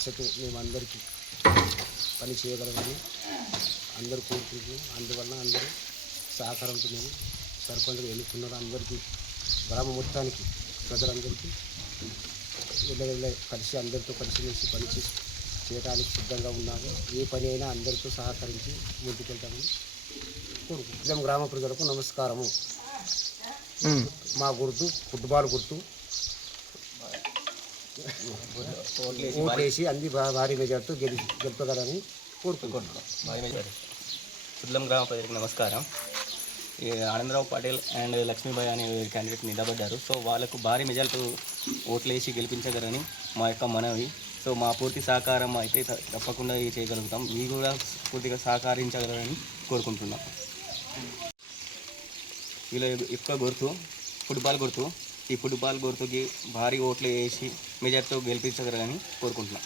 ఆశతో మేమందరికీ పని చేయగలమని అందరూ కోరుకుంటున్నాం. అందువల్ల అందరూ సహకారంతో మేము సర్పంచ్గా ఎన్నుకున్నారు. అందరికీ గ్రామం మొత్తానికి ప్రజలందరికీ కలిసి అందరితో కలిసిమెలిసి పని చేయడానికి సిద్ధంగా ఉన్నాము. ఏ పని అయినా అందరితో సహకరించి ముందుకెళ్తామని కోరుకుంటున్నాం. గ్రామ ప్రజలకు నమస్కారము. మా గుర్తు ఫుట్బాల్ గుర్తు, ఓట్లేసి అన్ని భారీ మెజార్టీతో గెలుపగలని కోరుకుంటున్నాం. సుద్లం గ్రామ ప్రజలకు నమస్కారం. ఆనందరావు పాటిల్ అండ్ లక్ష్మీబాయి అనే క్యాండిడేట్ నిలబడ్డారు. సో వాళ్ళకు భారీ మెజార్టీతో ఓట్లేసి గెలిపించగలని మా యొక్క మనవి. సో మా పూర్తి సహకారం అయితే తప్పకుండా చేయగలుగుతాం. మీరు కూడా పూర్తిగా సహకరించగలరని కోరుకుంటున్నాం. వీళ్ళ యొక్క గుర్తు ఫుట్బాల్ గుర్తు. ఈ ఫుట్బాల్ గుర్తుకి భారీ ఓట్లు వేసి మెజార్టీతో గెలిపించగలరని కోరుకుంటున్నాం.